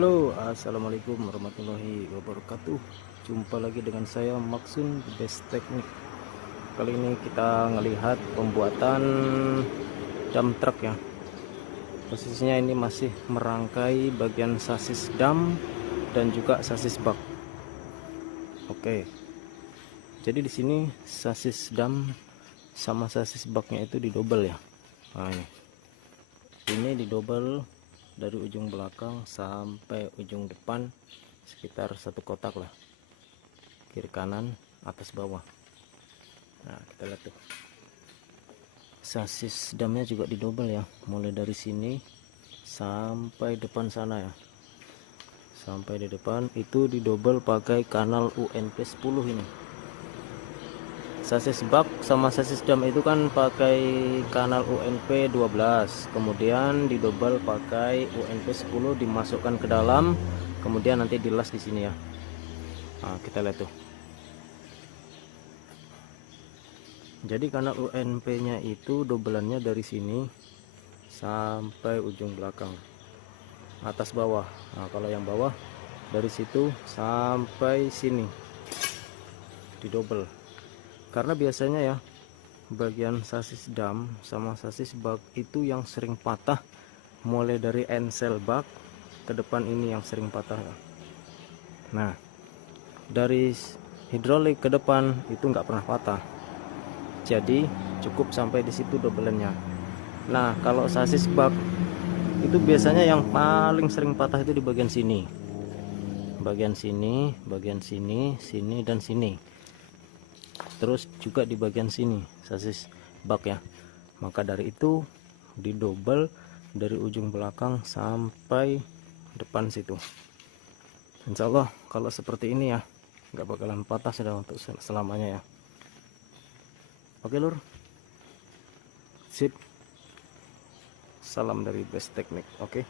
Halo, assalamualaikum warahmatullahi wabarakatuh. Jumpa lagi dengan saya Maksun The Best Teknik. Kali ini kita ngelihat pembuatan dam truk ya. Posisinya ini masih merangkai bagian sasis dam dan juga sasis bak. Oke. Jadi di sini sasis dam sama sasis baknya itu didobel ya. Nah, ini didobel dari ujung belakang sampai ujung depan sekitar satu kotak lah, kiri kanan atas bawah. Nah, kita lihat tuh, sasis damnya juga didobel ya, mulai dari sini sampai depan sana ya, sampai di depan itu didobel pakai kanal UNP 10 ini. Sasis bak sama sasis dam itu kan pakai kanal UNP 12, kemudian didobel pakai UNP 10, dimasukkan ke dalam, kemudian nanti dilas di sini ya. Nah, kita lihat tuh. Jadi kanal UNP nya itu dobelannya dari sini sampai ujung belakang atas bawah. Nah, kalau yang bawah dari situ sampai sini didobel. Karena biasanya ya, bagian sasis dam sama sasis bak itu yang sering patah, mulai dari ensel bak ke depan ini yang sering patah. Nah, dari hidrolik ke depan itu nggak pernah patah, jadi cukup sampai di situ dobelannya. Nah, kalau sasis bak itu biasanya yang paling sering patah itu di bagian sini, bagian sini, bagian sini, sini dan sini. Terus juga di bagian sini sasis bak ya. Maka dari itu didobel dari ujung belakang sampai depan situ. Insya Allah kalau seperti ini ya nggak bakalan patah sudah untuk selamanya ya. Oke lur, sip, salam dari Best Teknik. Oke.